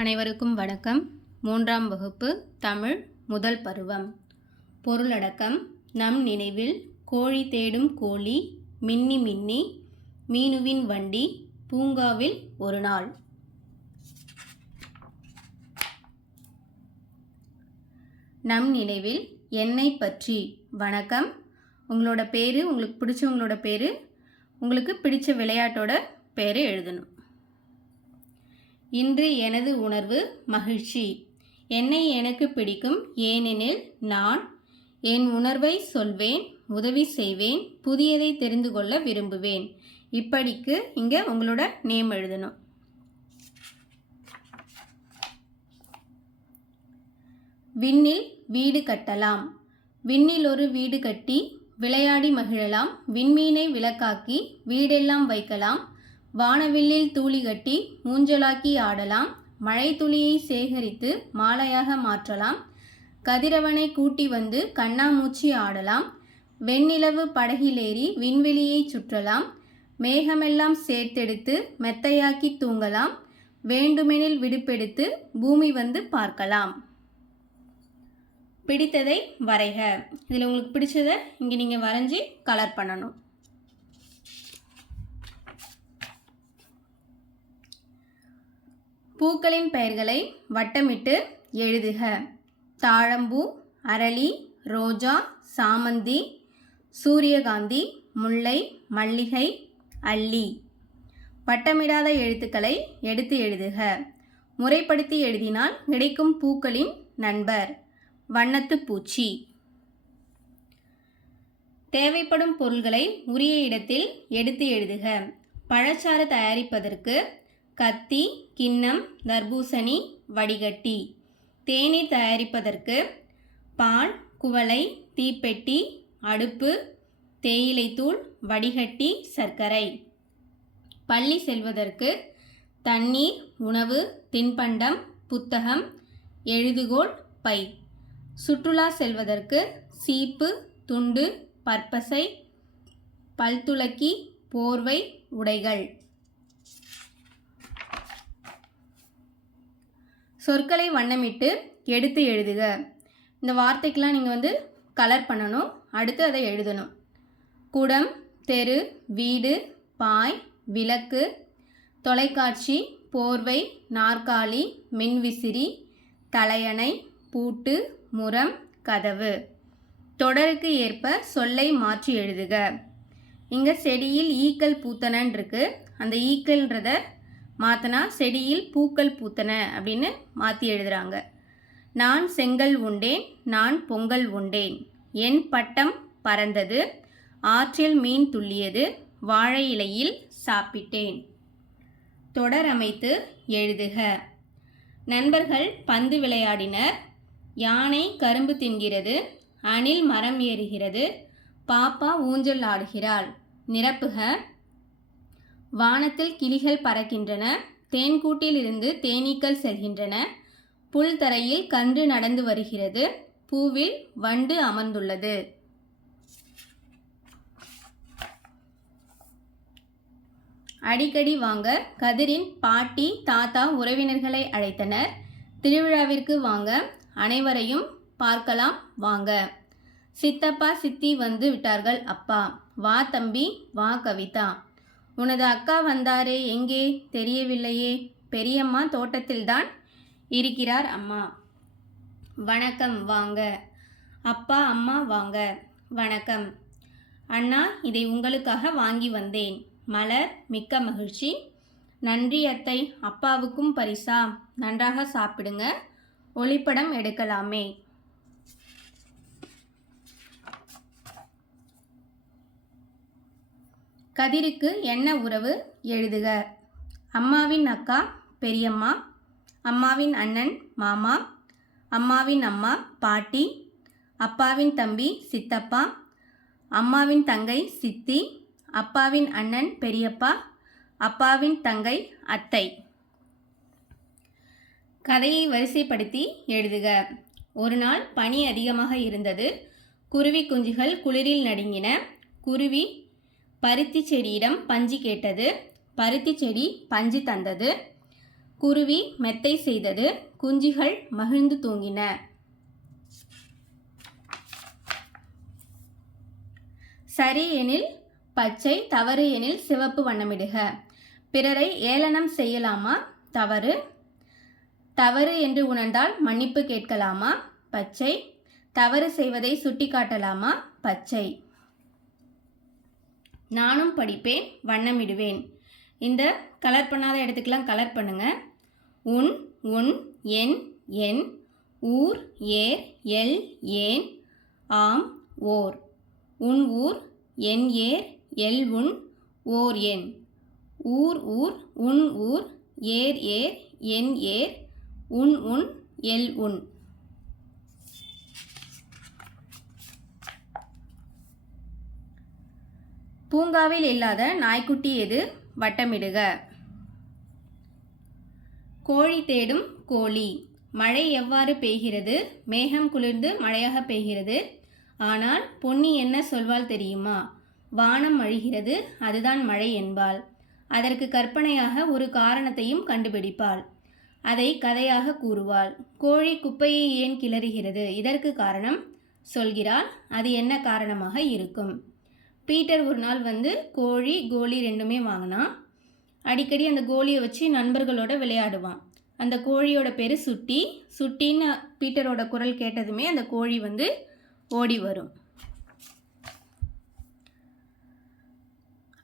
அனைவருக்கும் வணக்கம். 3ஆம் வகுப்பு தமிழ் முதல் பருவம். பொருளடக்கம்: நம் நினைவில் கோழி தேடும் கோழி, மின்னி மின்னி மீனுவின் வண்டி, பூங்காவில் ஒரு நாள். நம் நினைவில் என்னை பற்றி. வணக்கம். உங்களோட பேர், உங்களுக்கு பிடிச்சவங்களோட பேர், உங்களுக்கு பிடிச்ச விளையாட்டோட பேரை எழுதணும். இன்று எனது உணர்வு மகிழ்ச்சி. என்னை எனக்கு பிடிக்கும், ஏனெனில் நான் என் உணர்வை சொல்வேன், உதவி செய்வேன், புதியதை தெரிந்து கொள்ள விரும்புவேன். இப்படிக்கு இங்கே உங்களோட நேம் எழுதணும். விண்ணில் வீடு கட்டலாம். விண்ணில் ஒரு வீடு கட்டி விளையாடி மகிழலாம். விண்மீனை விளக்காக்கி வீடெல்லாம் வைக்கலாம். வானவில்லில் தூளி கட்டி ஊஞ்சலாக்கி ஆடலாம். மழை துளியை சேகரித்து மாலையாக மாற்றலாம். கதிரவனை கூட்டி வந்து கண்ணாமூச்சி ஆடலாம். வெண்ணிலவு படகிலேறி விண்வெளியை சுற்றலாம். மேகமெல்லாம் சேர்த்தெடுத்து மெத்தையாக்கி தூங்கலாம். வேண்டுமெனில் விடுப்பெடுத்து பூமி வந்து பார்க்கலாம். பிடித்ததை வரைக. இதில் உங்களுக்கு பிடிச்சதை இங்கே நீங்கள் வரைஞ்சி கலர் பண்ணணும். பூக்களின் பெயர்களை வட்டமிட்டு எழுதுக. தாழம்பூ, அரளி, ரோஜா, சாமந்தி, சூரியகாந்தி, முல்லை, மல்லிகை, அல்லி. வட்டமிடாத எழுத்துக்களை எடுத்து எழுதுக. முறைப்படுத்தி எழுதினால் கிடைக்கும் பூக்களின் நண்பர் வண்ணத்து பூச்சி. தேவைப்படும் பொருள்களை உரிய இடத்தில் எடுத்து எழுதுக. பழச்சாறு தயாரிப்பதற்கு கத்தி, கிண்ணம், தர்பூசணி, வடிகட்டி. தேநீர் தயாரிப்பதற்கு பால், குவளை, தீப்பெட்டி, அடுப்பு, தேயிலைத்தூள், வடிகட்டி, சர்க்கரை. பள்ளி செல்வதற்கு தண்ணீர், உணவு, தின்பண்டம், புத்தகம், எழுதுகோல், பை. சுற்றுலா செல்வதற்கு சீப்பு, துண்டு, பற்பசை, பல்துலக்கி, போர்வை, உடைகள். சொற்களை வண்ணமிட்டு எடுத்து எழுதுக. இந்த வார்த்தைக்கெலாம் நீங்கள் கலர் பண்ணணும். அடுத்து அதை எழுதணும். குடம், தெரு, வீடு, பாய், விளக்கு, தொலைக்காட்சி, போர்வை, நாற்காலி, மின்விசிறி, தலையணை, பூட்டு, முறம், கதவு. தொடருக்கு ஏற்ப சொல்லை மாற்றி எழுதுக. இங்கே செடியில் ஈக்கள் பூத்தனன்னு இருக்கு. அந்த ஈக்கள்ன்றத மாற்றினா செடியில் பூக்கள் பூத்தன அப்படின்னு மாற்றி எழுதுகிறாங்க. நான் செங்கல் உண்டேன், நான் பொங்கல் உண்டேன். என் பட்டம் பறந்தது, ஆற்றில் மீன் துள்ளியது, வாழை இலையில் சாப்பிட்டேன். தொடர் அமைத்து எழுதுக. நண்பர்கள் பந்து விளையாடினர். யானை கரும்பு தின்கிறது. அணில் மரம் ஏறுகிறது. பாப்பா ஊஞ்சல் ஆடுகிறாள். நிரப்புக. வானத்தில் கிளிகள் பறக்கின்றன. தேன்கூட்டில் இருந்து தேனீக்கள் செல்கின்றன. புல் தரையில் கன்று நடந்து வருகிறது. பூவில் வண்டு அமர்ந்துள்ளது. அடிக்கடி வாங்க. கதிரின் பாட்டி, தாத்தா உறவினர்களை அழைத்தனர். திருவிழாவிற்கு வாங்க. அனைவரையும் பார்க்கலாம் வாங்க. சித்தப்பா, சித்தி வந்து விட்டார்கள் அப்பா. வா தம்பி, வா கவிதா. உனது அக்கா வந்தாரே, எங்கே தெரியவில்லையே. பெரியம்மா தோட்டத்தில்தான் இருக்கிறார் அம்மா. வணக்கம், வாங்க. அப்பா, அம்மா வாங்க. வணக்கம். அண்ணா, இதை உங்களுக்காக வாங்கி வந்தேன். மலர், மிக்க மகிழ்ச்சி. நன்றி அத்தை. அப்பாவுக்கும் பரிசா? நன்றாக சாப்பிடுங்க. ஒளிப்படம் எடுக்கலாமே. கதிருக்கு என்ன உறவு எழுதுக. அம்மாவின் அக்கா பெரியம்மா, அம்மாவின் அண்ணன் மாமா, அம்மாவின் அம்மா பாட்டி, அப்பாவின் தம்பி சித்தப்பா, அம்மாவின் தங்கை சித்தி, அப்பாவின் அண்ணன் பெரியப்பா, அப்பாவின் தங்கை அத்தை. கதையை வரிசைப்படுத்தி எழுதுக. ஒரு நாள் பனி அதிகமாக இருந்தது. குருவி குஞ்சுகள் குளிரில் நடுங்கின. குருவி பருத்தி செடியிடம் பஞ்சு கேட்டது. பருத்தி செடி பஞ்சு தந்தது. குருவி மெத்தை செய்தது. குஞ்சுகள் மகிழ்ந்து தூங்கின. சரி எனில் பச்சை, தவறு எனில் சிவப்பு வண்ணமிடுக. பிறரை ஏளனம் செய்யலாமா? தவறு. தவறு என்று உணர்ந்தால் மன்னிப்பு கேட்கலாமா? பச்சை. தவறு செய்வதை சுட்டிக்காட்டலாமா? பச்சை. நானும் படிப்பேன், வண்ணமிடுவேன். இந்த கலர் பண்ணாத இடத்துக்கெல்லாம் கலர் பண்ணுங்க. உன், உன், என், என், ஊர், ஏர், எல், ஏன், ஆம், ஓர். உன் ஊர், என் ஏர், எல் உன், ஓர் என். ஊர் ஊர், உன் ஊர், ஏர் ஏர், என் ஏர், உன் உன், எல் உன். பூங்காவில் இல்லாத நாய்க்குட்டி எது? வட்டமிடுக. கோழி தேடும் கோழி. மழை எவ்வாறு பெய்கிறது? மேகம் குளிர்ந்து மழையாக பெய்கிறது. ஆனால் பொன்னி என்ன சொல்வாள் தெரியுமா? வானம் அழிகிறது, அதுதான் மழை என்பாள். அதற்கு கற்பனையாக ஒரு காரணத்தையும் கண்டுபிடிப்பாள். அதை கதையாக கூறுவாள். கோழி குப்பையை ஏன் கிளறுகிறது? இதற்கு காரணம் சொல்கிறாள். அது என்ன காரணமாக இருக்கும்? பீட்டர் ஒரு நாள் கோழி, கோலி ரெண்டுமே வாங்கினான். அடிக்கடி அந்த கோலியை வச்சு நண்பர்களோட விளையாடுவான். அந்த கோழியோட பேர் சுட்டி. சுட்டின்னு பீட்டரோட குரல் கேட்டதுமே அந்த கோழி ஓடி வரும்.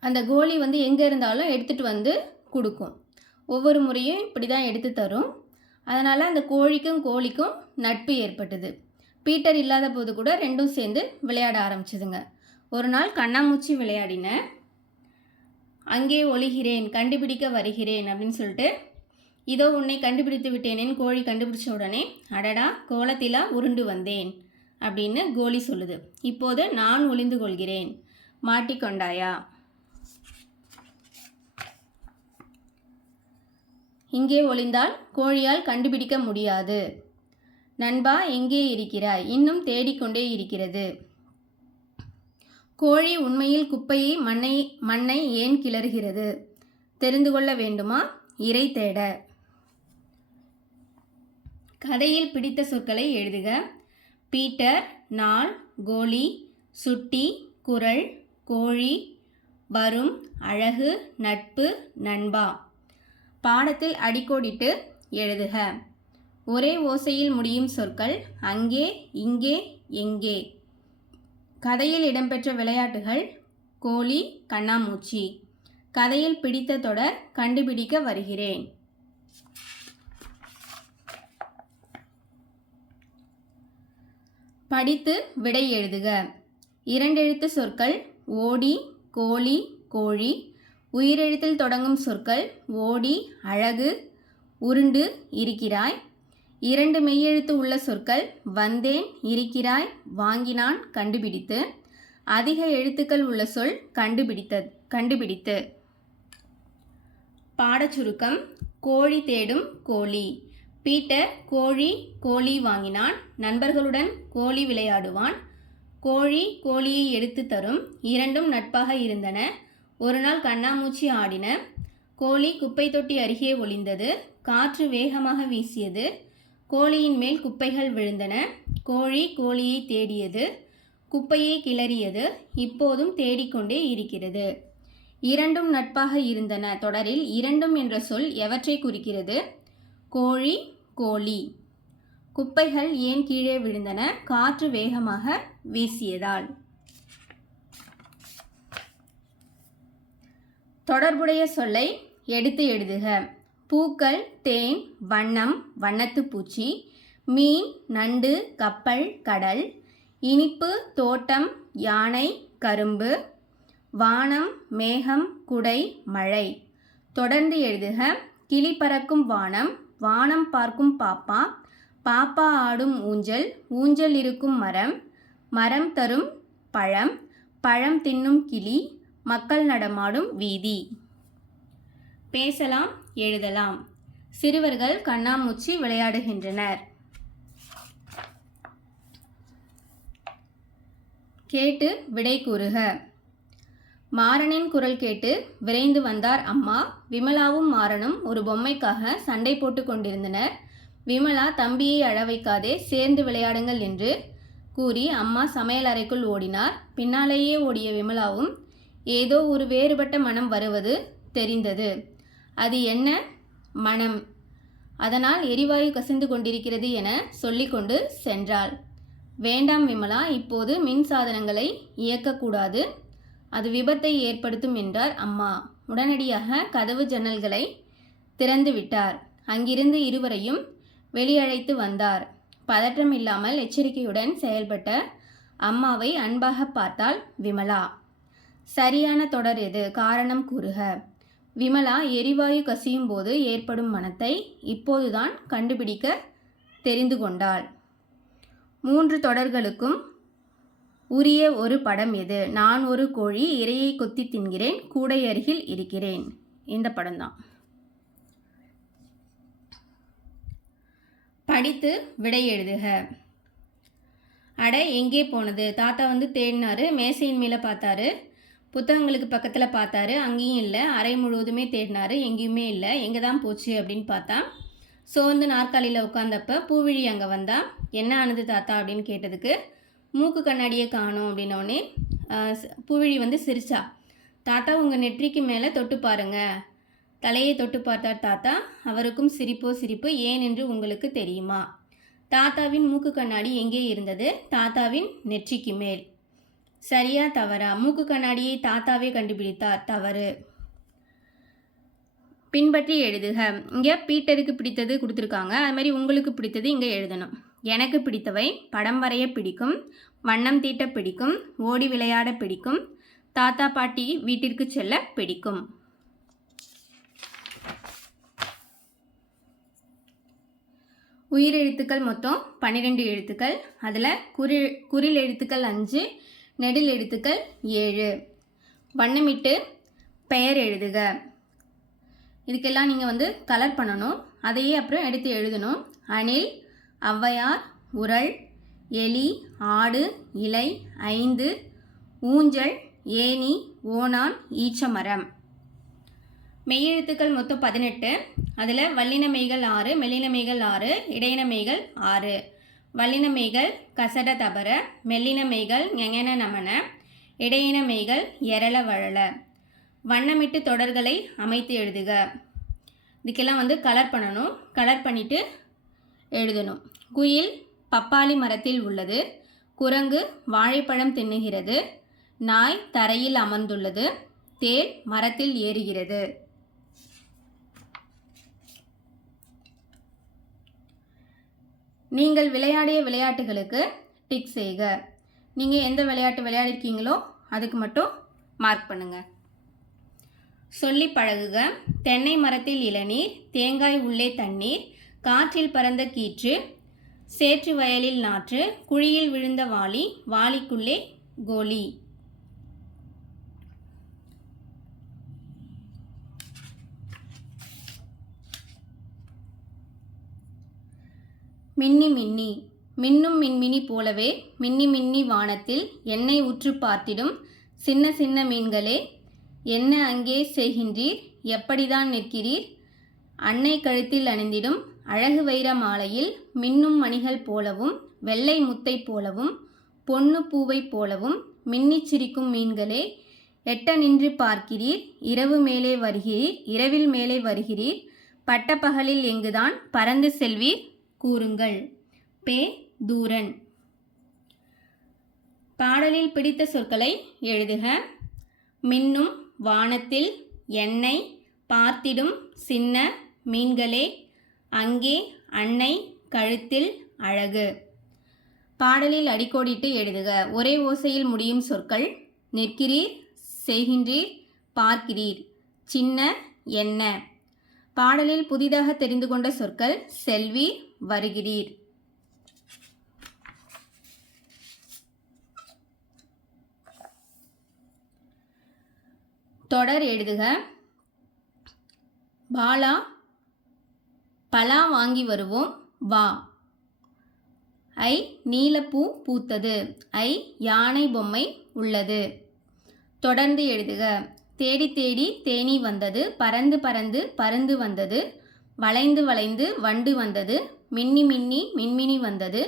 அந்த கோலி எங்கே இருந்தாலும் எடுத்துகிட்டு கொடுக்கும். ஒவ்வொரு முறையும் இப்படி தான் எடுத்து தரும். அதனால் அந்த கோழிக்கும் கோழிக்கும் நட்பு ஏற்பட்டது. பீட்டர் இல்லாத போது கூட ரெண்டும் சேர்ந்து விளையாட ஆரம்பிச்சதுங்க. ஒரு நாள் கண்ணாமூச்சி விளையாடின. அங்கே ஒளிகிறேன், கண்டுபிடிக்க வருகிறேன் அப்படின்னு சொல்லிட்டு, இதோ உன்னை கண்டுபிடித்து விட்டேனேன்னு கோழி கண்டுபிடிச்ச உடனே, அடடா கோலத்திலா உருண்டு வந்தேன் அப்படின்னு கோலி சொல்லுது. இப்போது நான் ஒளிந்து கொள்கிறேன், மாட்டிக்கொண்டாயா? இங்கே ஒளிந்தால் கோழியால் கண்டுபிடிக்க முடியாது. நண்பா எங்கே இருக்கிறாய்? இன்னும் தேடிக்கொண்டே இருக்கிறது. கோழி உண்மையில் குப்பையை மண்ணை ஏன் கிளறுகிறது? தெரிந்து கொள்ள வேண்டுமா? இரை தேட. கதையில் பிடித்த சொற்களை எழுதுக. பீட்டர், நாள், கோலி, சுட்டி, குரல், கோழி, வரும், அழகு, நட்பு, நண்பா. பாடத்தில் அடிக்கோடிட்டு எழுதுக. ஒரே ஓசையில் முடியும் சொற்கள் அங்கே, இங்கே, எங்கே. கதையில் இடம்பெற்ற விளையாட்டுகள் கோழி, கண்ணாமூச்சி. கதையில் பிடித்த தொடர் கண்டுபிடிக்க வருகிறேன். படித்து விடை எழுதுக. இரண்டெழுத்து சொற்கள் ஓடி, கோழி, கோழி. உயிரெழுத்தில் தொடங்கும் சொற்கள் ஓடி, அழகு, உருண்டு, இருக்கிறாய். இரண்டு மெய்யெழுத்து உள்ள சொற்கள் வந்தேன், இருக்கிறாய், வாங்கினான், கண்டுபிடித்து. அதிக எழுத்துக்கள் உள்ள சொல் கண்டுபிடித்து. பாடச்சுருக்கம். கோழி தேடும் கோழி. பீட்டர் கோழி, கோழி வாங்கினான். நண்பர்களுடன் கோழி விளையாடுவான். கோழி கோழியை எடுத்து தரும். இரண்டும் நட்பாக இருந்தன. ஒரு நாள் கண்ணாமூச்சி ஆடின. கோழி குப்பை தொட்டி அருகே ஒளிந்தது. காற்று வேகமாக வீசியது. கோழியின் மேல் குப்பைகள் விழுந்தன. கோழி கோழியை தேடியது. குப்பையை கிளறியது. இப்போதும் தேடிக்கொண்டே இருக்கிறது. இரண்டும் நட்பாக இருந்தன தொடரில் இரண்டும் என்ற சொல் எவற்றை குறிக்கிறது? கோழி, கோழி. குப்பைகள் ஏன் கீழே விழுந்தன? காற்று வேகமாக வீசியதால். தொடர்புடைய சொல்லை எடுத்து எழுதுக. பூக்கள், தேன், வண்ணம், வண்ணத்துப்பூச்சி. மீன், நண்டு, கப்பல், கடல். இனிப்பு, தோட்டம், யானை, கரும்பு. வானம், மேகம், குடை, மழை. தொடர்ந்து எழுதுக. கிளி பறக்கும் வானம், வானம் பார்க்கும் பாப்பா. பாப்பா ஆடும் ஊஞ்சல், ஊஞ்சல் இருக்கும் மரம். மரம் தரும் பழம், பழம் தின்னும் கிளி. மக்கள் நடமாடும் வீதி. பேசலாம், எழுதலாம். சிறுவர்கள் கண்ணாமூச்சி விளையாடுகின்றனர். கேட்டு விடை கூறுக. மாறனின் குரல் கேட்டு விரைந்து வந்தார் அம்மா. விமலாவும் மாறனும் ஒரு பொம்மைக்காக சண்டை போட்டு கொண்டிருந்தனர். விமலா தம்பியை அழ வைக்காதே, சேர்ந்து விளையாடுங்கள் என்று கூறி அம்மா சமையல் அறைக்குள் ஓடினார். பின்னாலேயே ஓடிய விமலாவும் ஏதோ ஒரு வேறுபட்ட மனம் வருவது தெரிந்தது. அது என்ன மனம்? அதனால் எரிவாயு கசிந்து கொண்டிருக்கிறது என சொல்லிக்கொண்டு சென்றாள். வேண்டாம் விமலா, இப்போது மின் சாதனங்களை இயக்கக்கூடாது, அது விபத்தை ஏற்படுத்தும் என்றார் அம்மா. உடனடியாக கதவு ஜன்னல்களை திறந்து விட்டார். அங்கிருந்து இருவரையும் வெளியழைத்து வந்தார். பதற்றம் இல்லாமல் எச்சரிக்கையுடன் செயல்பட்ட அம்மாவை அன்பாக பார்த்தாள் விமலா. சரியான தொடர் எது? காரணம் கூறுக. விமலா எரிவாயு கசியும் போது ஏற்படும் மனத்தை இப்போதுதான் கண்டுபிடிக்க தெரிந்து கொண்டாள். 3 தொடர்களுக்கும் உரிய ஒரு படம் எது? நான் ஒரு கோழி, இரையை கொத்தி தின்கிறேன், கூடை அருகில் இருக்கிறேன். இந்த படம்தான். படித்து விடை எழுதுக. அட, எங்கே போனது? தாத்தா வந்து தேடினாரு. மேசையின் மேலே பார்த்தாரு, புத்தகங்களுக்கு பக்கத்தில் பார்த்தாரு, அங்கேயும் இல்லை. அறை முழுவதுமே தேடினாரு, எங்கேயுமே இல்லை. எங்கே தான் போச்சு அப்படின்னு பார்த்தா, சோர்ந்து நாற்காலியில் உட்காந்தப்ப பூவிழி அங்கே வந்தா. என்ன ஆனது தாத்தா அப்படின்னு கேட்டதுக்கு, மூக்கு கண்ணாடியை காணோம் அப்படின்னோடனே பூவிழி வந்து சிரிச்சா. தாத்தா உங்கள் நெற்றிக்கு மேலே தொட்டு பாருங்க. தலையை தொட்டு பார்த்தார் தாத்தா. அவருக்கும் சிரிப்போ சிரிப்பு. ஏன் என்று உங்களுக்கு தெரியுமா? தாத்தாவின் மூக்கு கண்ணாடி எங்கே இருந்தது? தாத்தாவின் நெற்றிக்கு மேல். சரியா தவறா? மூக்கு கண்ணாடியை தாத்தாவே கண்டுபிடித்தார். தவறு. பின்பற்றி எழுதுக. இங்கே பீட்டருக்கு பிடித்தது கொடுத்துருக்காங்க, அது மாதிரி உங்களுக்கு பிடித்தது இங்கே எழுதணும். எனக்கு பிடித்தவை: படம் வரைய பிடிக்கும், வண்ணம் தீட்ட பிடிக்கும், ஓடி விளையாட பிடிக்கும், தாத்தா பாட்டி வீட்டிற்கு செல்ல பிடிக்கும். உயிரெழுத்துக்கள் மொத்தம் 12 எழுத்துக்கள். அதில் குறில் எழுத்துக்கள் 5, நெடில் எழுத்துக்கள் 7. வண்ணமிட்டு பெயர் எழுதுக. இதுக்கெல்லாம் நீங்கள் வந்து கலர் பண்ணணும், அதையே அப்புறம் எடுத்து எழுதணும். அணில், ஔவையார், உரல், எலி, ஆடு, இலை, 5, ஊஞ்சல், ஏணி, ஓணான், ஈச்சமரம். மெய்யெழுத்துக்கள் மொத்தம் 18. அதில் வல்லினமைகள் 6, மெல்லினமைகள் 6, இடையினமைகள் 6. வல்லினமைகள் கசட தபர, மெல்லினமைகள் ஞெஞன நமன, இடையினமைகள் எரள வழல. வண்ணமிட்டு தொடர்களை அமைத்து எழுதுக. இதுக்கெல்லாம் வந்து கலர் பண்ணணும். கலர் பண்ணிவிட்டு எழுதணும். குயில் பப்பாளி மரத்தில் உள்ளது, குரங்கு வாழைப்பழம் தின்னுகிறது, நாய் தரையில் அமர்ந்துள்ளது, தேர் மரத்தில் ஏறுகிறது. நீங்கள் விளையாடிய விளையாட்டுகளுக்கு டிக் செய்க. நீங்கள் எந்த விளையாட்டு விளையாடிருக்கீங்களோ அதுக்கு மட்டும் மார்க் பண்ணுங்கள். சொல்லி பழகுக. தென்னை மரத்தில் இளநீர், தேங்காய் உள்ளே தண்ணீர், காற்றில் பறந்த கீற்று, சேற்று வயலில் நாற்று, குழியில் விழுந்த வாளி, வாளிக்குள்ளே கோலி. மின்னி மின்னி. மின்னும் மின்மினி போலவே மின்னி மின்னி வானத்தில் எண்ணெய் உற்று பார்த்திடும் சின்ன சின்ன மீன்களே, என்ன அங்கே செய்கின்றீர்? எப்படிதான் நிற்கிறீர்? அன்னை கழுத்தில் அணிந்திடும் அழகு வைர மாலையில் மின்னும் மணிகள் போலவும், வெள்ளை முத்தை போலவும், பொன்னு பூவை போலவும் மின்னிச் சிரிக்கும் மீன்களே, எட்ட நின்று பார்க்கிறீர்? இரவு மேலே வருகிறீர், இரவில் மேலே வருகிறீர், பட்டப்பகலில் எங்குதான் பறந்து செல்வீர்? கூறுங்கள். பே. தூரன். பாடலில் பிடித்த சொற்களை எழுதுக. மின்னும் வானத்தில், எண்ணெய், பார்த்திடும் சின்ன மீன்களே, அங்கே அன்னை கழுத்தில் அழகு. பாடலில் அடிக்கோடிட்டு எழுதுக. ஒரே ஓசையில் முடியும் சொற்கள்: நிற்கிறீர், செய்கின்றீர், பார்க்கிறீர், சின்ன, என்ன. பாடலில் புதிதாக தெரிந்து கொண்ட சொற்கள்: செல்வீர், வருகிறீர். தொடர் எழுதுக. பாலா, பலா வாங்கி வருவோம் வா. ஐ, நீலப்பூ பூத்தது. ஐ, யானை பொம்மை உள்ளது. தொடர்ந்து எழுதுக. தேடி தேடி தேனி வந்தது, பறந்து பறந்து பருந்து வந்தது, வளைந்து வளைந்து வண்டு வந்தது, மின்னி மின்னி மின்மினி வந்தது,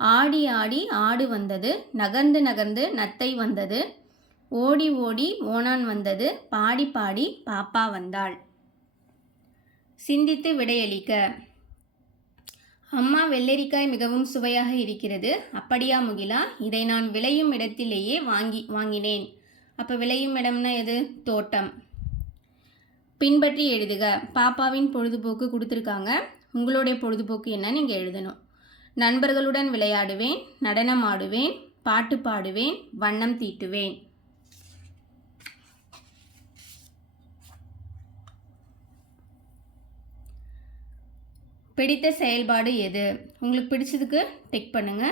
ஆடி ஆடி ஆடு வந்தது, நகர்ந்து நகர்ந்து நத்தை வந்தது, ஓடி ஓடி ஓணான் வந்தது, பாடி பாடி பாப்பா வந்தாள். சிந்தித்து விடையளிக்க. அம்மா, வெள்ளரிக்காய் மிகவும் சுவையாக இருக்கிறது. அப்படியா முகிலா? இதை நான் விளையும் இடத்திலேயே வாங்கினேன். அப்போ விளையும் இடம்னா எது? தோட்டம். பின்பற்றி எழுதுக. பாப்பாவின் பொழுதுபோக்கு கொடுத்துருக்காங்க. உங்களுடைய பொழுதுபோக்கு என்னன்னு நீங்கள் எழுதணும். நண்பர்களுடன் விளையாடுவேன், நடனம் ஆடுவேன், பாட்டு பாடுவேன், வண்ணம் தீட்டுவேன். பிடித்த செயல்பாடு எது? உங்களுக்கு பிடிச்சதுக்கு டிக் பண்ணுங்க.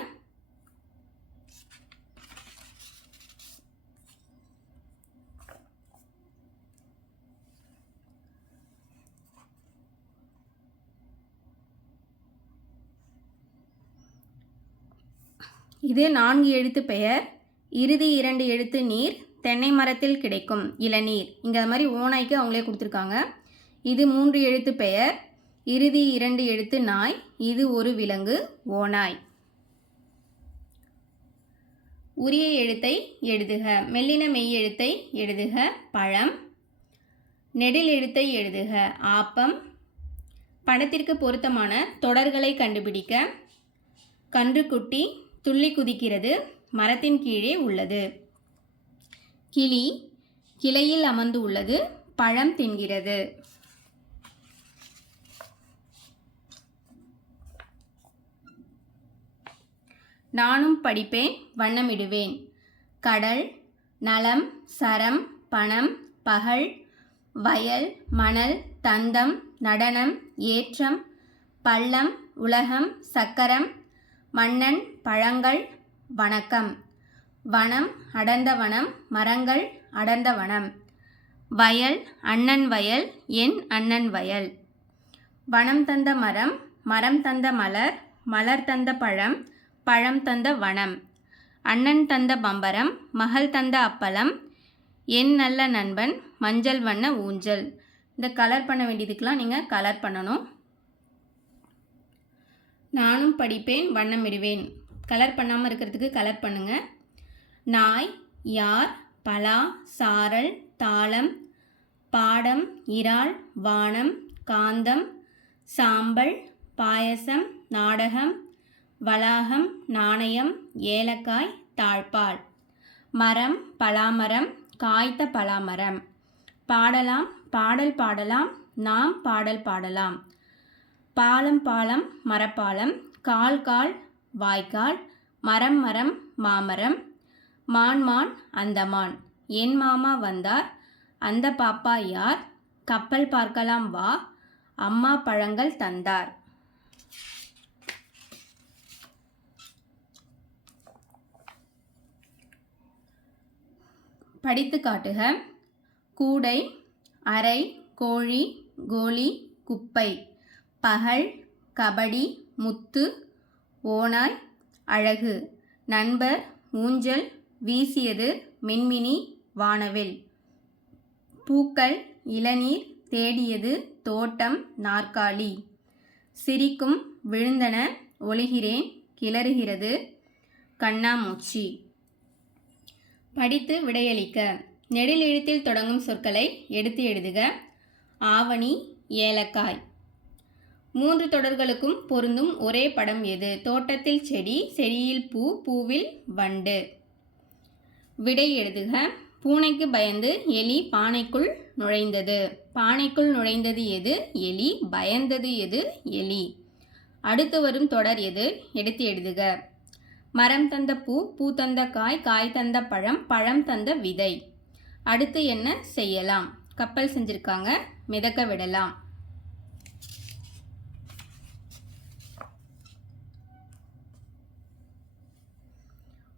இது 4 எழுத்து பெயர். இறுதி 2 எழுத்து நீர். தென்னை மரத்தில் கிடைக்கும் இளநீர். இங்கே அது மாதிரி ஓநாய்க்கு அவங்களே கொடுத்துருக்காங்க. இது 3 எழுத்து பெயர். இறுதி 2 எழுத்து நாய். இது ஒரு விலங்கு, ஓநாய். உரிய எழுத்தை எழுதுக. மெல்லின மெய் எழுத்தை எழுதுக. பழம். நெடில் எழுத்தை எழுதுக. ஆப்பம். படத்திற்கு பொருத்தமான தொடர்களை கண்டுபிடிக்க. கன்றுக்குட்டி துள்ளி குதிக்கிறது, மரத்தின் கீழே உள்ளது. கிளி கிளையில் அமர்ந்து உள்ளது, பழம் தின்கிறது. நானும் படிப்பேன், வண்ணமிடுவேன். கடல், நலம், சரம், பணம், பகல், வயல், மணல், தந்தம், நடனம், ஏற்றம், பள்ளம், உலகம், சக்கரம், மன்னன், பழங்கள், வணக்கம். வனம், அடர்ந்த வனம், மரங்கள், அடர்ந்த வனம். வயல், அண்ணன் வயல், என் அண்ணன் வயல். வனம் தந்த மரம், மரம் தந்த மலர், மலர் தந்த பழம், பழம் தந்த வனம். அண்ணன் தந்த பம்பரம், மகள் தந்த அப்பளம், என் நல்ல நண்பன், மஞ்சள் வண்ண ஊஞ்சல். இந்த கலர் பண்ண வேண்டியதுக்கெலாம் நீங்கள் கலர் பண்ணணும். நானும் படிப்பேன், வண்ணமிடுவேன். கலர் பண்ணாமல் இருக்கிறதுக்கு கலர் பண்ணுங்கள். நாய், யார், பலா, சாரல், தாளம், பாடம், இறால், வானம், காந்தம், சாம்பல், பாயசம், நாடகம், வளாகம், நாணயம், ஏலக்காய், தாழ்பால். மரம், பலாமரம், காய்த்த பலாமரம். பாடலாம், பாடல் பாடலாம், நாம் பாடல் பாடலாம். பாலம் பாலம், மரப்பாலம். கால் கால், வாய்க்கால். மரம் மரம், மாமரம். மான் மான், அந்தமான். என் மாமா வந்தார், அந்த பாப்பா யார்? கப்பல் பார்க்கலாம் வா, அம்மா பழங்கள் தந்தார். படித்து காட்டுக. கூடை, அறை, கோழி, கோலி, குப்பை. பகல், கபடி, முத்து, ஓநாய், அழகு. நண்பர், ஊஞ்சல், வீசியது, மின்மினி, வானவில். பூக்கள், இளநீர், தேடியது, தோட்டம், நாற்காலி. சிரிக்கும், விழுந்தன, ஒளிகிறேன், கிளறுகிறது, கண்ணாமூச்சி. படித்து விடையளிக்க. நெடில் எழுத்தில் தொடங்கும் சொற்களை எடுத்து எழுதுக. ஆவணி, ஏலக்காய். 3 தொடர்களுக்கும் பொருந்தும் ஒரே படம் எது? தோட்டத்தில் செடி, செடியில் பூ, பூவில் வண்டு. விடை எழுதுக. பூனைக்கு பயந்து எலி பானைக்குள் நுழைந்தது. பானைக்குள் நுழைந்தது எது? எலி. பயந்தது எது? எலி. அடுத்து வரும் தொடர் எது? எடுத்து எழுதுக. மரம் தந்த பூ, பூ தந்த காய், காய் தந்த பழம், பழம் தந்த விதை. அடுத்து என்ன செய்யலாம்? கப்பல் செஞ்சுருக்காங்க, மிதக்க விடலாம்.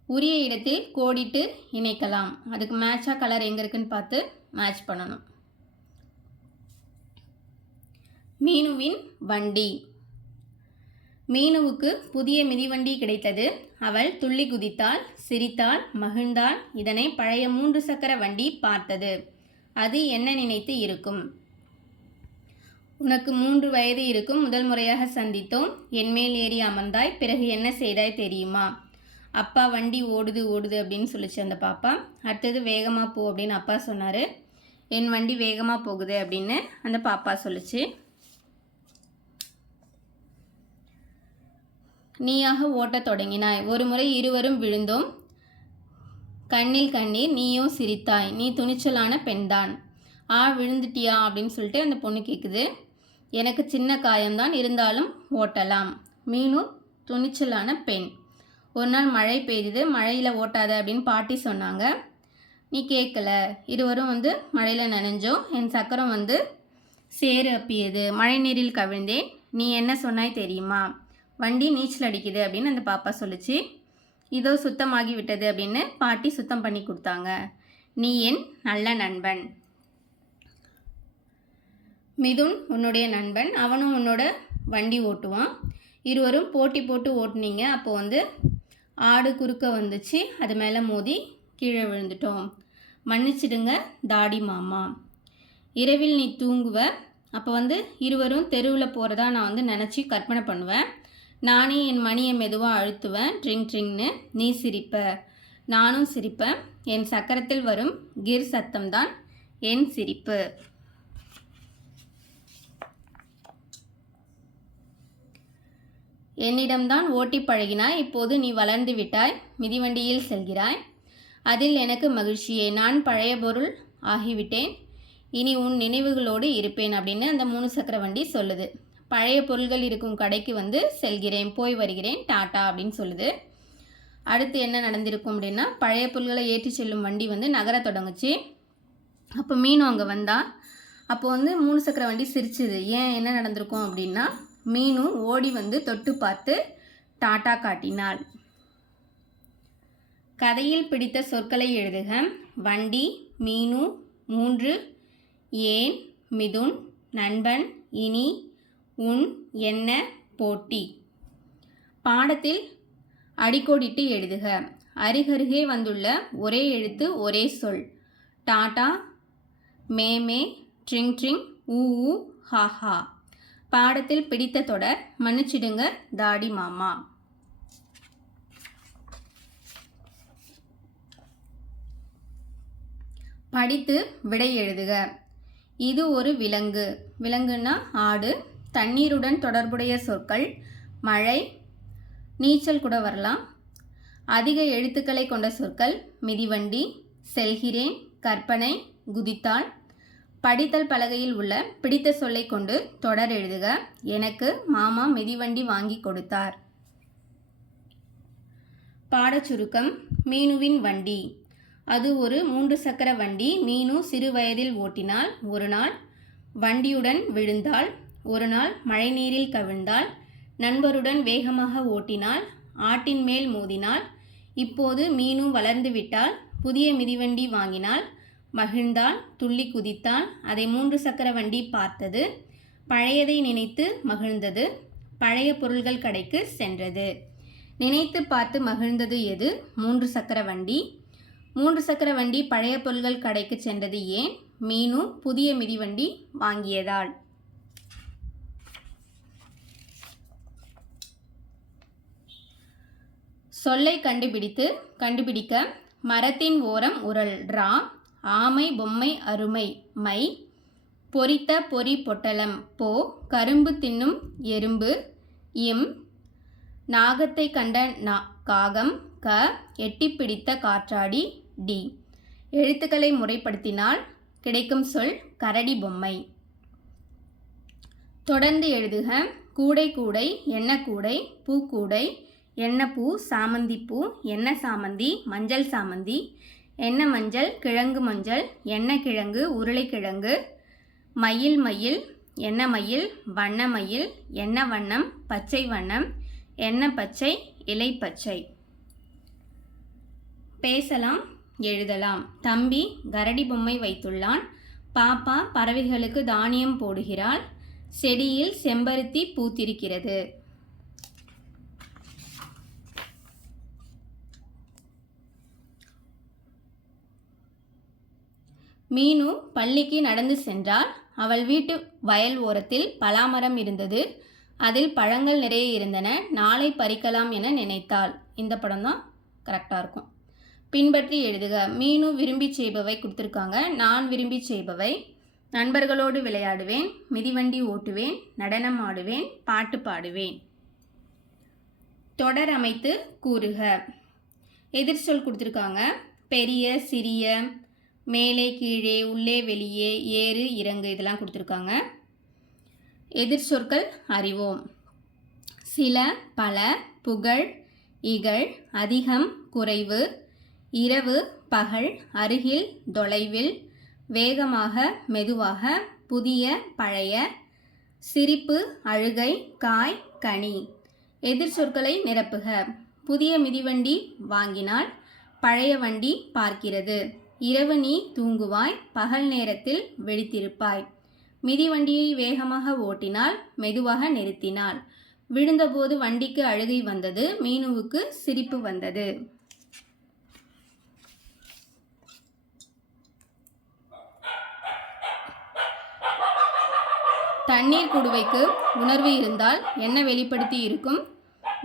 உரிய இடத்தில் கோடிட்டு இணைக்கலாம். அதுக்கு மேட்சாக கலர் எங்கே இருக்குன்னு பார்த்து மேட்ச் பண்ணணும். மீனுவின் வண்டி. மீனுவுக்கு புதிய மிதிவண்டி கிடைத்தது. அவள் துள்ளி குதித்தாள், சிரித்தாள், மகிழ்ந்தாள். இதனை பழைய 3 சக்கர வண்டி பார்த்தது. அது என்ன நினைத்து இருக்கும்? உனக்கு 3 வயது இருக்கும். முதல் முறையாக சந்தித்தோம். என்மேல் ஏறி அமர்ந்தாய். பிறகு என்ன செய்தாய் தெரியுமா? அப்பா வண்டி ஓடுது ஓடுது அப்படின்னு சொல்லிச்சு அந்த பாப்பா. அடுத்தது வேகமாக போ அப்படின்னு அப்பா சொன்னார். என் வண்டி வேகமாக போகுது அப்படின்னு அந்த பாப்பா சொல்லிச்சு. நீயாக ஓட்டத் தொடங்கினாய். ஒரு முறை இருவரும் விழுந்தோம். கண்ணில் கண்ணீர், நீயோ சிரித்தாய். நீ துணிச்சலான பெண்தான். விழுந்துட்டியா அப்படின்னு சொல்லிட்டு அந்த பொண்ணு கேட்குது. எனக்கு சின்ன காயம்தான், இருந்தாலும் ஓட்டலாம். மீனு துணிச்சலான பெண். ஒரு நாள் மழை பெய்யுது. மழையில் ஓட்டாத அப்படின்னு பாட்டி சொன்னாங்க. நீ கேட்கல. இருவரும் மழையில் நனைஞ்சோம். என் சக்கரம் சேறு அப்பியது. மழை நீரில் கவிழ்ந்தேன். நீ என்ன சொன்னாய் தெரியுமா? வண்டி நீச்சல் அடிக்குது அப்படின்னு அந்த பாப்பா சொல்லிச்சு. இதோ சுத்தமாகி விட்டது அப்படின்னு பாட்டி சுத்தம் பண்ணி கொடுத்தாங்க. நீ என் நல்ல நண்பன். மிதுன் உன்னுடைய நண்பன். அவனும் உன்னோட வண்டி ஓட்டுவான். இருவரும் போட்டி போட்டு ஓட்டுனீங்க. அப்போ ஆடு குறுக்க வந்துச்சு. அது மேலே மோதி கீழே விழுந்துட்டோம். மன்னிச்சிடுங்க தாடி மாமா. இரவில் நீ தூங்குவ. அப்போ இருவரும் தெருவில் போகிறதா நான் நினச்சி கற்பனை பண்ணுவேன். நானே என் மணியை மெதுவாக அழுத்துவேன், ட்ரிங் ட்ரிங்னு. நீ சிரிப்ப, நானும் சிரிப்பேன். என் சக்கரத்தில் வரும் கிர் சத்தம்தான் என் சிரிப்பு. என்னிடம்தான் ஓட்டி பழகினாய். இப்போது நீ வளர்ந்து விட்டாய். மிதிவண்டியில் செல்கிறாய். அதில் எனக்கு மகிழ்ச்சியே. நான் பழைய பொருள் ஆகிவிட்டேன். இனி உன் நினைவுகளோடு இருப்பேன் அப்படின்னு அந்த 3 சக்கர வண்டி சொல்லுது. பழைய பொருள்கள் இருக்கும் கடைக்கு செல்கிறேன், போய் வருகிறேன், டாட்டா அப்படின்னு சொல்லுது. அடுத்து என்ன நடந்திருக்கும் அப்படின்னா, பழைய பொருள்களை ஏற்றி செல்லும் வண்டி நகர தொடங்குச்சு. அப்போ மீனு அங்கே வந்தா. அப்போ 3 சக்கர வண்டி சிரிச்சுது. ஏன், என்ன நடந்திருக்கும் அப்படின்னா, மீனு ஓடி தொட்டு பார்த்து டாட்டா காட்டினாள். கதையில் பிடித்த சொற்களை எழுதுக. வண்டி, மீனு, 3, ஏன், மிதுன், நண்பன், இனி, உன், என்ன, போட்டி. பாடத்தில் அடிக்கோடிட்டு எழுதுக. அருகருகே வந்துள்ள ஒரே எழுத்து ஒரே சொல். டாடா, மேமே, ட்ரிங் ட்ரிங், ஊ ஊ, ஹா ஹா. பாடத்தில் பிடித்த தொடர். மன்னிச்சிடுங்க தாடி மாமா. படித்து விடை எழுதுக. இது ஒரு விலங்கு. விலங்குன்னா ஆடு. தண்ணீருடன் தொடர்புடைய சொற்கள். மழை, நீச்சல் கூட வரலாம். அதிக எழுத்துக்களை கொண்ட சொற்கள். மிதிவண்டி, செல்கிறேன், கற்பனை, குதித்தாள். படித்தல் பலகையில் உள்ள பிடித்த சொல்லை கொண்டு தொடர் எழுதுக. எனக்கு மாமா மிதிவண்டி வாங்கி கொடுத்தார். பாடச்சுருக்கம். மீனுவின் வண்டி. அது ஒரு 3 சக்கர வண்டி. மீனு சிறு வயதில் ஓட்டினாள். ஒரு நாள் வண்டியுடன் விழுந்தாள். ஒரு நாள் மழைநீரில் கவிழ்ந்தாள். நண்பருடன் வேகமாக ஓட்டினாள். ஆட்டின் மேல் மோதினாள். இப்போது மீனு வளர்ந்து விட்டாள். புதிய மிதிவண்டி வாங்கினாள். மகிழ்ந்தாள், துள்ளி குதித்தாள். அதை 3 சக்கர வண்டி பார்த்தது. பழையதை நினைத்து மகிழ்ந்தது. பழைய பொருள்கள் கடைக்கு சென்றது. நினைத்து பார்த்து மகிழ்ந்தது எது? 3 சக்கர வண்டி. 3 சக்கர வண்டி பழைய பொருள்கள் கடைக்கு சென்றது ஏன்? மீனு புதிய மிதிவண்டி வாங்கியதால். சொல்லை கண்டுபிடிக்க. மரத்தின் ஓரம் உரல். ரா. ஆமை பொம்மை அருமை. மை. பொரித்த பொறி பொட்டலம். போ. கரும்பு தின்னும் எறும்பு. இம். நாகத்தை கண்ட காகம். க. எட்டிப்பிடித்த காற்றாடி. டி. எழுத்துக்களை முறைப்படுத்தினால் கிடைக்கும் சொல் கரடி பொம்மை. தொடர்ந்து எழுதுக. கூடை கூடை, என்ன கூடை, பூக்கூடை, என்ன பூ, சாமந்தி பூ, என்ன சாமந்தி, மஞ்சள் சாமந்தி, என்ன மஞ்சள், கிழங்கு மஞ்சள், என்ன கிழங்கு, உருளைக்கிழங்கு, மயில் மயில், என்ன மயில், வண்ண மயில், என்ன வண்ணம், பச்சை வண்ணம், என்ன பச்சை, இலை பச்சை. பேசலாம், எழுதலாம். தம்பி கரடி பொம்மை வைத்துள்ளான். பாப்பா பறவைகளுக்கு தானியம் போடுகிறாள். செடியில் செம்பருத்தி பூத்திருக்கிறது. மீனு பள்ளிக்கு நடந்து சென்றாள். அவள் வீட்டு வயல் ஓரத்தில் பலாமரம் இருந்தது. அதில் பழங்கள் நிறைய இருந்தன. நாளை பறிக்கலாம் என நினைத்தாள். இந்த படம் தான் கரெக்டாக இருக்கும். பின்பற்றி எழுதுக. மீனு விரும்பி செய்பவை கொடுத்துருக்காங்க. நான் விரும்பி செய்பவை: நண்பர்களோடு விளையாடுவேன், மிதிவண்டி ஓட்டுவேன், நடனம் ஆடுவேன், பாட்டு பாடுவேன். தொடர் அமைத்து கூறுக. எதிர்ச்சொல் கொடுத்துருக்காங்க. பெரிய, சிறிய, மேலே கீழே, உள்ளே வெளியே, ஏறு இறங்கு இதெல்லாம் கொடுத்துருக்காங்க. எதிர்ச்சொற்கள் அறிவோம். சில, பல, புகழ், இகழ், அதிகம், குறைவு, இரவு, பகல், அருகில், தொலைவில், வேகமாக, மெதுவாக, புதிய, பழைய, சிரிப்பு, அழுகை, காய், கனி. எதிர்ச்சொற்களை நிரப்புக. புதிய மிதிவண்டி வாங்கினால், பழைய வண்டி பார்க்கிறது. இரவு நீ தூங்குவாய், பகல் நேரத்தில் விழித்திருப்பாய். மிதிவண்டியை வேகமாக ஓட்டினால், மெதுவாக நிறுத்தினாள். விழுந்தபோது வண்டிக்கு அழுகை வந்தது, மீனுவுக்கு சிரிப்பு வந்தது. தண்ணீர் குடுவைக்கு உணர்வு இருந்தால் என்ன வெளிப்படுத்தி இருக்கும்?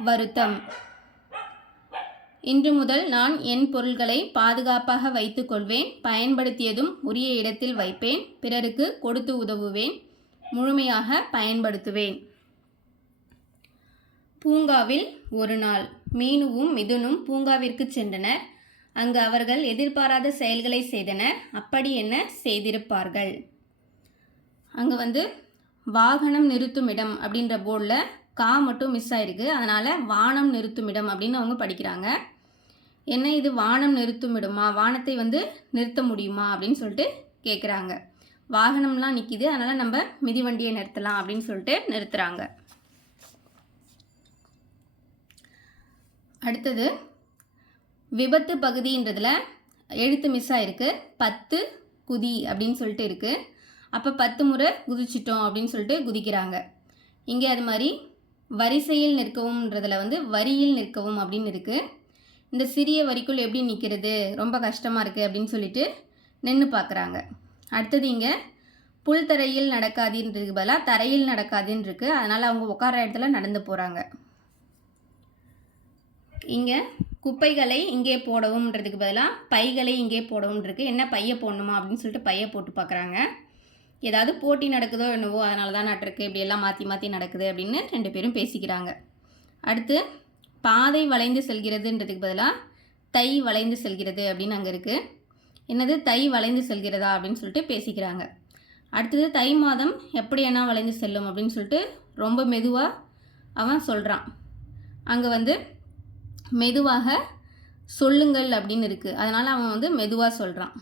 வருத்தம். இன்று முதல் நான் என் பொருள்களை பாதுகாப்பாக வைத்துக் கொள்வேன். பயன்படுத்தியதும் உரிய இடத்தில் வைப்பேன். பிறருக்கு கொடுத்து உதவுவேன். முழுமையாக பயன்படுத்துவேன். பூங்காவில் ஒரு நாள். மீனுவும் மிதுனும் பூங்காவிற்கு சென்றனர். அங்கு அவர்கள் எதிர்பாராத செயல்களை செய்தனர். அப்படி என்ன செய்திருப்பார்கள்? அங்கே வாகனம் நிறுத்தும் இடம் அப்படின்ற போர்டில் கா மட்டும் மிஸ் ஆயிருக்கு. அதனால் வானம் நிறுத்தும் இடம் அப்படின்னு அவங்க படிக்கிறாங்க. என்ன இது வானம் நிறுத்தும் இடமா? வானத்தை நிறுத்த முடியுமா அப்படின்னு சொல்லிட்டு கேட்குறாங்க. வாகனம்லாம் நிற்கிது, அதனால் நம்ம மிதிவண்டியை நிறுத்தலாம் அப்படின்னு சொல்லிட்டு நிறுத்துகிறாங்க. அடுத்தது விபத்து பகுதின்றதில் எழுத்து மிஸ் ஆகிருக்கு. 10 குதி அப்படின்னு சொல்லிட்டு இருக்குது. அப்போ 10 முறை குதிச்சிட்டோம் அப்படின்னு சொல்லிட்டு குதிக்கிறாங்க. இங்கே அது மாதிரி வரிசையில் நிற்கவும்ன்றதில் வரியில் நிற்கவும் அப்படின்னு இருக்குது. இந்த சிறிய வரிக்குள் எப்படி நிற்கிறது, ரொம்ப கஷ்டமாக இருக்குது அப்படின்னு சொல்லிட்டு நின்று பார்க்குறாங்க. அடுத்தது இங்கே புல் தரையில் நடக்காதுன்றதுக்கு பதிலாக தரையில் நடக்காதுன்னு இருக்குது. அதனால் அவங்க உட்கார இடத்துல நடந்து போகிறாங்க. இங்கே குப்பைகளை இங்கே போடவும்ன்றதுக்கு பதிலாக பைகளை இங்கே போடவும் இருக்குது. என்ன பையை போடணுமா அப்படின்னு சொல்லிட்டு பையை போட்டு பார்க்குறாங்க. ஏதாவது போட்டி நடக்குதோ என்னவோ அதனால தான் நட்டிருக்கு, இப்படியெல்லாம் மாற்றி மாற்றி நடக்குது அப்படின்னு 2 பேரும் பேசிக்கிறாங்க. அடுத்து பாதை வளைந்து செல்கிறதுன்றதுக்கு பதிலாக தை வளைந்து செல்கிறது அப்படின்னு அங்கே இருக்குது. என்னது தை வளைந்து செல்கிறதா அப்படின்னு சொல்லிட்டு பேசிக்கிறாங்க. அடுத்தது தை மாதம் எப்படியானா வளைந்து செல்லும் அப்படின்னு சொல்லிட்டு ரொம்ப மெதுவாக அவன் சொல்கிறான். அங்கே மெதுவாக சொல்லுங்கள் அப்படின்னு இருக்குது. அதனால் அவன் மெதுவாக சொல்கிறான்.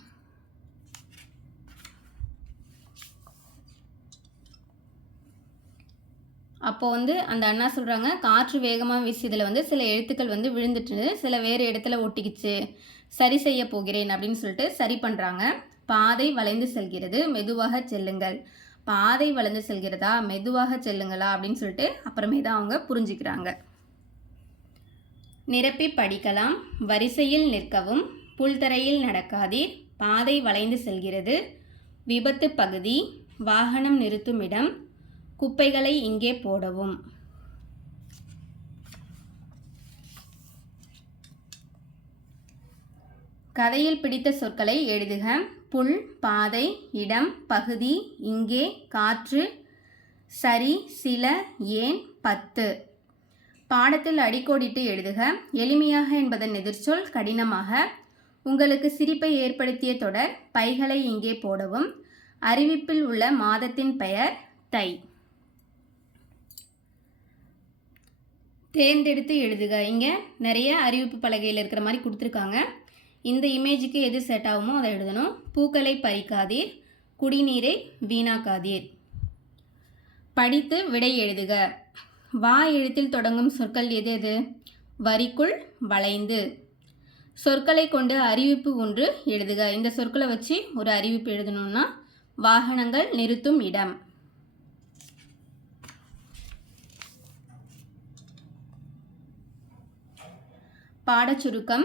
அப்போது அந்த அண்ணா சொல்கிறாங்க, காற்று வேகமாக வீசியதில் சில எழுத்துக்கள் விழுந்துட்டு சில வேறு இடத்துல ஒட்டிக்கிச்சு, சரி செய்ய போகிறேன் அப்படின்னு சொல்லிட்டு சரி பண்ணுறாங்க. பாதை வளைந்து செல்கிறது, மெதுவாக செல்லுங்கள். பாதை வளைந்து செல்கிறதா, மெதுவாக செல்லுங்களா அப்படின்னு சொல்லிட்டு அப்புறமே தான் அவங்க புரிஞ்சுக்கிறாங்க. நிரப்பி படிக்கலாம். வரிசையில் நிற்கவும், புல்தரையில் நடக்காதீர், பாதை வளைந்து செல்கிறது, விபத்து பகுதி, வாகனம் நிறுத்தும் இடம், குப்பைகளை இங்கே போடவும். கதையில் பிடித்த சொற்களை எழுதுக. புல், பாதை, இடம், பகுதி, இங்கே, காற்று, சரி, சில, ஏன், 10. பாடத்தில் அடிக்கோடிட்டு எழுதுக. எளிமையாக என்பதன் எதிர்ச்சொல் கடினமாக. உங்களுக்கு சிரிப்பை ஏற்படுத்திய தொடர் பைகளை இங்கே போடவும். அறிவிப்பில் உள்ள மாதத்தின் பெயர் தை. தேர்ந்தெடுத்து எழுதுக. இங்கே நிறைய அறிவிப்பு பலகையில் இருக்கிற மாதிரி கொடுத்துருக்காங்க. இந்த இமேஜுக்கு எது செட் ஆகுமோ அதை எழுதணும். பூக்களை பறிக்காதீர், குடிநீரை வீணாக்காதீர். படித்து விடை எழுதுக. வா எழுத்தில் தொடங்கும் சொற்கள் எது எது? வரிக்குள் வளைந்து. சொற்களை கொண்டு அறிவிப்பு ஒன்று எழுதுக. இந்த சொற்களை வச்சு ஒரு அறிவிப்பு எழுதணும்னா வாகனங்கள் நிறுத்தும் இடம். பாடச்சுருக்கம்.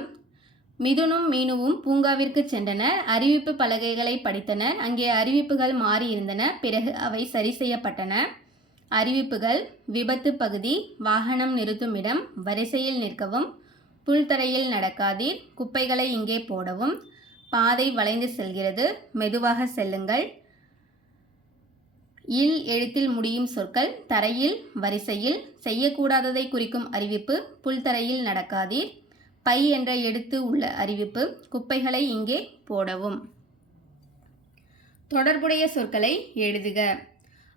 மிதுனும் மீனுவும் பூங்காவிற்கு சென்றனர். அறிவிப்பு பலகைகளை படித்தனர். அங்கே அறிவிப்புகள் மாறியிருந்தன. பிறகு அவை சரி செய்யப்பட்டன. அறிவிப்புகள்: விபத்து பகுதி, வாகனம் நிறுத்தும் இடம், வரிசையில் நிற்கவும், புல்தரையில் நடக்காதீர், குப்பைகளை இங்கே போடவும், பாதை வளைந்து செல்கிறது, மெதுவாக செல்லுங்கள். இல் எழுத்தில் முடியும் சொற்கள்: தரையில், வரிசையில். செய்யக்கூடாததை குறிக்கும் அறிவிப்பு: புல்தரையில் நடக்காதீர். பை என்ற எழுத்து உள்ள அறிவிப்பு: குப்பைகளை இங்கே போடவும். தொடர்புடைய சொற்களை எழுதுக.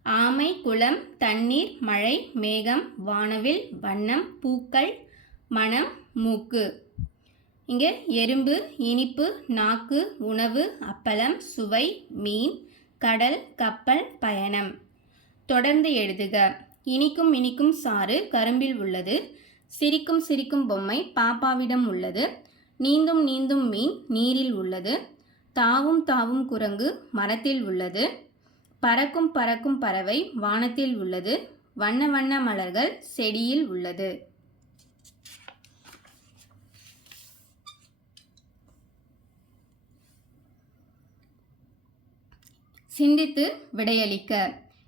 ஆமை, குளம், தண்ணீர், மழை, மேகம், வானவில், வண்ணம், பூக்கள், மனம், மூக்கு. இங்கே எறும்பு, இனிப்பு, நாக்கு, உணவு, அப்பளம், சுவை, மீன், கடல், கப்பல், பயணம். தொடர்ந்து எழுதுக. இனிக்கும் இனிக்கும் சாறு கரும்பில் உள்ளது. சிரிக்கும் சிரிக்கும் பொம்மை பாப்பாவிடம் உள்ளது. நீந்தும் நீந்தும் மீன் நீரில் உள்ளது. தாவும் தாவும் குரங்கு மரத்தில் உள்ளது. பறக்கும் பறக்கும் பறவை வானத்தில் உள்ளது. வண்ண வண்ண மலர்கள் செடியில் உள்ளது. சிந்தித்து விடையளிக்க.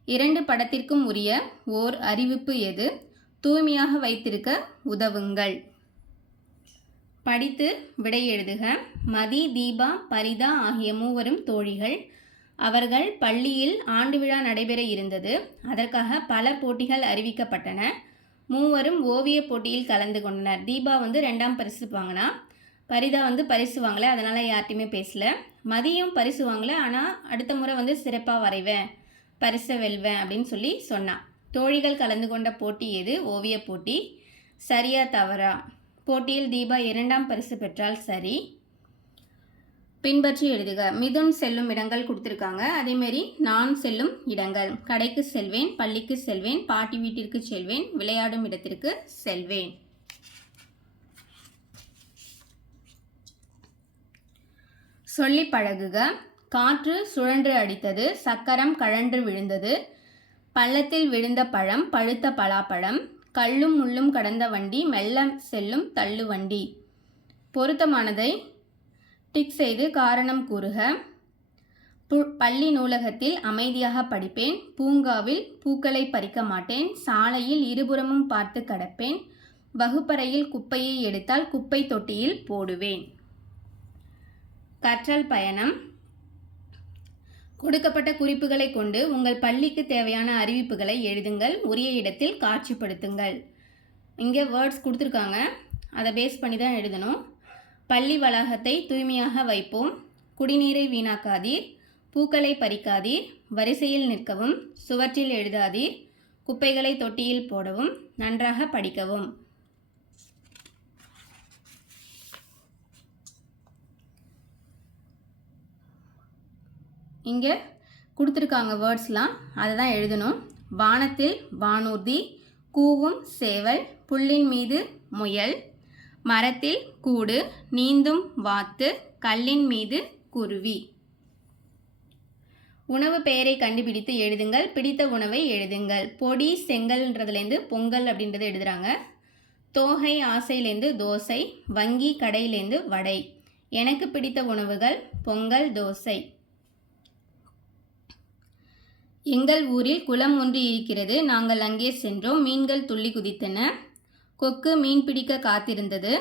2 படத்திற்கும் உரிய ஓர் அறிவிப்பு எது? தூய்மையாக வைத்திருக்க உதவுங்கள். படித்து விடை எழுதுக. மதி, தீபா, பரிதா ஆகிய 3 தோழிகள். அவர்கள் பள்ளியில் ஆண்டு விழா நடைபெற இருந்தது. அதற்காக பல போட்டிகள் அறிவிக்கப்பட்டன. 3 ஓவிய போட்டியில் கலந்து கொண்டனர். தீபா 2ஆம் பரிசு வாங்கினா. பரிதா பரிசு வாங்கலை, அதனால் யார்ட்டையுமே பேசல. மதியும் பரிசு வாங்கலை, ஆனால் அடுத்த முறை சிறப்பாக வரைவேன், பரிசை வெல்வேன் அப்படின்னு சொல்லி சொன்னான். தோழிகள் கலந்து கொண்ட போட்டி எது? ஓவிய போட்டி. சரியா தவறா? போட்டியில் தீபா 2ஆம் பரிசு பெற்றால் சரி. பின்பற்றி எழுதுக. மிதுன் செல்லும் இடங்கள் கொடுத்துருக்காங்க. அதேமாரி நான் செல்லும் இடங்கள்: கடைக்கு செல்வேன், பள்ளிக்கு செல்வேன், பாட்டி வீட்டிற்கு செல்வேன், விளையாடும் இடத்திற்கு செல்வேன். சொல்லி பழகுக. காற்று சுழன்று அடித்தது. சக்கரம் கழன்று விழுந்தது. பள்ளத்தில் விழுந்த பழம் பழுத்த பலாப்பழம். கல்லும் முள்ளும் கடந்த வண்டி மெல்ல செல்லும் தள்ளு வண்டி. பொருத்தமானதை டிக் செய்து காரணம் கூறுக. பள்ளி நூலகத்தில் அமைதியாக படிப்பேன். பூங்காவில் பூக்களை பறிக்க மாட்டேன். சாலையில் இருபுறமும் பார்த்து கடப்பேன். வகுப்பறையில் குப்பையை எடுத்தால் குப்பை தொட்டியில் போடுவேன். கற்றல் பயணம். கொடுக்கப்பட்ட குறிப்புகளை கொண்டு உங்கள் பள்ளிக்கு தேவையான அறிவிப்புகளை எழுதுங்கள். உரிய இடத்தில் காட்சிப்படுத்துங்கள். இங்கே வேர்ட்ஸ் கொடுத்துருக்காங்க, அதை பேஸ் பண்ணி தான் எழுதணும். பள்ளி வளாகத்தை தூய்மையாக வைப்போம். குடிநீரை வீணாக்காதீர். பூக்களை பறிக்காதீர். வரிசையில் நிற்கவும். சுவற்றில் எழுதாதீர். குப்பைகளை தொட்டியில் போடவும். நன்றாக படிக்கவும். இங்கே கொடுத்துருக்காங்க வேர்ட்ஸ்லாம், அதை தான் எழுதணும். வானத்தில் வானூர்தி. கூவும் சேவல். புல்லின் மீது முயல். மரத்தில் கூடு. நீந்தும் வாத்து. கல்லின் மீது குருவி. உணவு பெயரை கண்டுபிடித்து எழுதுங்கள். பிடித்த உணவை எழுதுங்கள். பொடி செங்கல்ன்றதுலேருந்து பொங்கல் அப்படின்றத எழுதுகிறாங்க. தோகை ஆசையிலேருந்து தோசை. வங்கி கடையிலேருந்து வடை. எனக்கு பிடித்த உணவுகள் பொங்கல், தோசை. எங்கள் ஊரில் குளம் ஒன்று இருக்கிறது. நாங்கள் அங்கே சென்றோம். மீன்கள் துள்ளி குதித்தன. கொக்கு மீன் பிடிக்க காத்திருந்தது.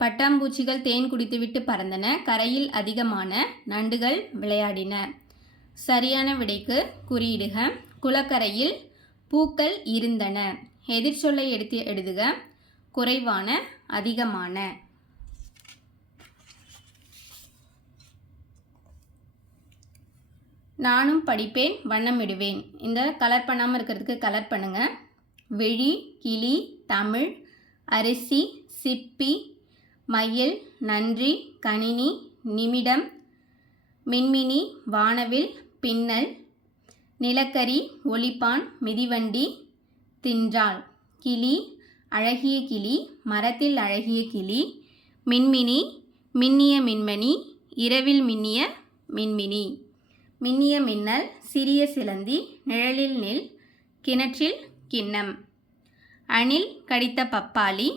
பட்டாம்பூச்சிகள் தேன் குடித்துவிட்டு பறந்தன. கரையில் அதிகமான நண்டுகள் விளையாடின. சரியான விடைக்கு குறியிடுக. குளக்கரையில் பூக்கள் இருந்தன. எதிர்ச்சொல்லை எடுத்து எழுதுக. குறைவான, அதிகமான. நானும் படிப்பேன், வண்ணமிடுவேன். இந்த கலர் பண்ணாமல் இருக்கிறதுக்கு கலர் பண்ணுங்கள். விழி, கிளி, தமிழ், அரிசி, சிப்பி, மயில், நன்றி, கணினி, நிமிடம், மின்மினி, வானவில், பின்னல், நிலக்கரி, ஒலிப்பான், மிதிவண்டி, தின்றாள். கிளி, அழகிய கிளி, மரத்தில் அழகிய கிளி, மின்மினி, மின்னிய மின்மணி, இரவில் மின்னிய மின்மினி. மின்னிய மின்னல், சிறிய சிலந்தி, நிழலில் நெல், கிணற்றில் கிண்ணம். அணில் கடித்த பப்பாளி.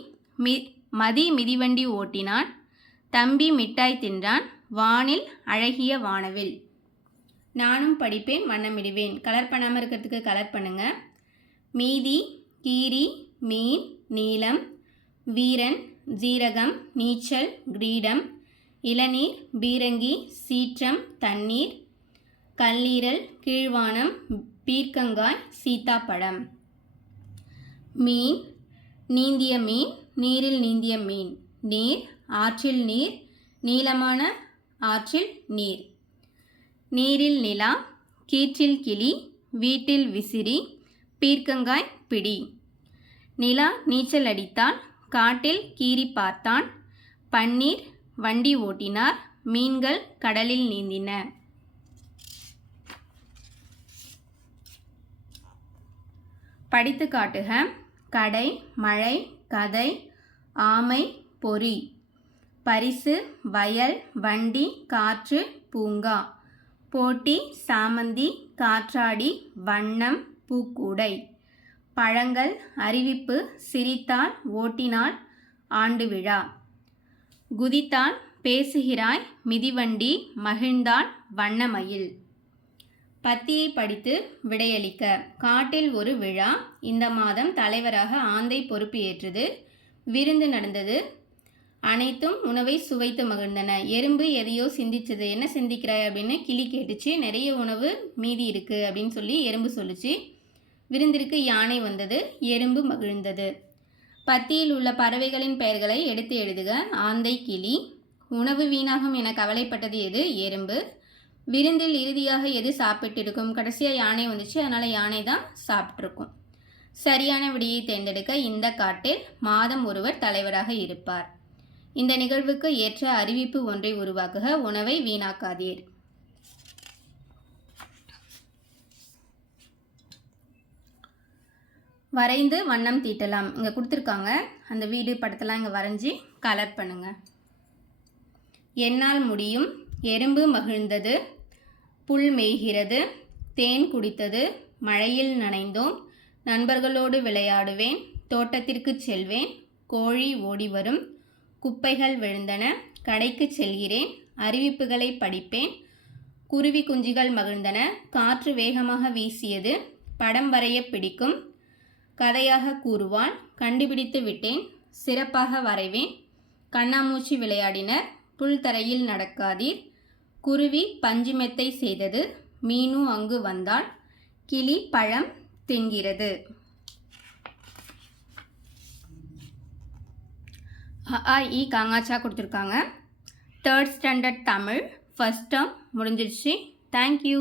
மதி மிதிவண்டி ஓட்டினான். தம்பி மிட்டாய் தின்றான், வானில் அழகிய வானவில். நானும் படிப்பேன், வண்ணமிடுவேன். கலர் பண்ணாமல் இருக்கிறதுக்கு கலர் பண்ணுங்கள். மீதி, கீரி, மீன், நீலம், வீரன், ஜீரகம், நீச்சல், கிரீடம், இளநீர், பீரங்கி, சீற்றம், தண்ணீர், கல்லீரல், கீழ்வானம், பீர்க்கங்காய், சீத்தாப்பழம். மீன், நீந்திய மீன், நீரில் நீந்திய மீன். நீர், ஆற்றில் நீர், நீளமான ஆற்றில் நீர். நீரில் நிலா, கீற்றில் கிளி, வீட்டில் விசிறி, பீர்க்கங்காய் பிடி. நிலா நீச்சல் அடித்தால், காட்டில் கீரி பார்த்தான், பன்னீர் வண்டி ஓட்டினார், மீன்கள் கடலில் நீந்தின. படித்து காட்டுக. கடை, மழை, கதை, ஆமை, பொறி. பரிசு, வயல், வண்டி, காற்று, பூங்கா. போட்டி, சாமந்தி, காற்றாடி, வண்ணம், பூக்கூடை. பழங்கள், அறிவிப்பு, சிரித்தாள், ஓட்டினாள், ஆண்டு விழா. குதித்தாள், பேசுகிறாய், மிதிவண்டி, மகிழ்ந்தாள், வண்ணமயில். பத்தியை படித்து விடையளிக்க. காட்டில் ஒரு விழா. இந்த மாதம் தலைவராக ஆந்தை பொறுப்பு ஏற்றது. விருந்து நடந்தது. அனைத்தும் உணவை சுவைத்து மகிழ்ந்தன. எறும்பு எதையோ சிந்திச்சது. என்ன சிந்திக்கிறாய் அப்படின்னு கிளி கேட்டுச்சு. நிறைய உணவு மீதி இருக்கு அப்படின்னு சொல்லி எறும்பு சொல்லுச்சு. விருந்திற்கு யானை வந்தது. எறும்பு மகிழ்ந்தது. பத்தியில் உள்ள பறவைகளின் பெயர்களை எடுத்து எழுதுக. ஆந்தை, கிளி. உணவு வீணாகும் என கவலைப்பட்டது எது? எறும்பு. விருந்தில் இறுதியாக எது சாப்பிட்டிருக்கும்? கடைசியாக யானை வந்துச்சு, அதனால் யானை தான் சாப்பிட்ருக்கும். சரியான விடையை தேர்ந்தெடுக்க. இந்த காட்டில் மாதம் ஒருவர் தலைவராக இருப்பார். இந்த நிகழ்வுக்கு ஏற்ற அறிவிப்பு ஒன்றை உருவாக்குக. உணவை வீணாக்காதீர். வரைந்து வண்ணம் தீட்டலாம். இங்கே கொடுத்துருக்காங்க. அந்த வீடு படத்தெல்லாம் இங்கே வரைஞ்சி கலர் பண்ணுங்கள். என்னால் முடியும். எறும்பு மகிழ்ந்தது. புல் மேய்கிறது. தேன் குடித்தது. மழையில் நனைந்தோம். நண்பர்களோடு விளையாடுவேன். தோட்டத்திற்கு செல்வேன். கோழி ஓடி வரும். குப்பைகள் விழுந்தன. கடைக்கு செல்கிறேன். அறிவிப்புகளை படிப்பேன். குருவி குஞ்சுகள் மகிழ்ந்தன. காற்று வேகமாக வீசியது. படம் வரைய பிடிக்கும். கதையாக கூறுவான். கண்டுபிடித்து விட்டேன். சிறப்பாக வரைவேன். கண்ணாமூச்சி விளையாடினர். புல்தரையில் நடக்காதீர். குருவி பஞ்சு மெத்தை செய்தது. மீனு அங்கு வந்தாள். கிளி பழம் தின்கிறது. அ இ காங்காச்சா கொடுத்துருக்காங்க. 3rd standard Tamil first term முடிஞ்சிடுச்சு. தேங்க்யூ.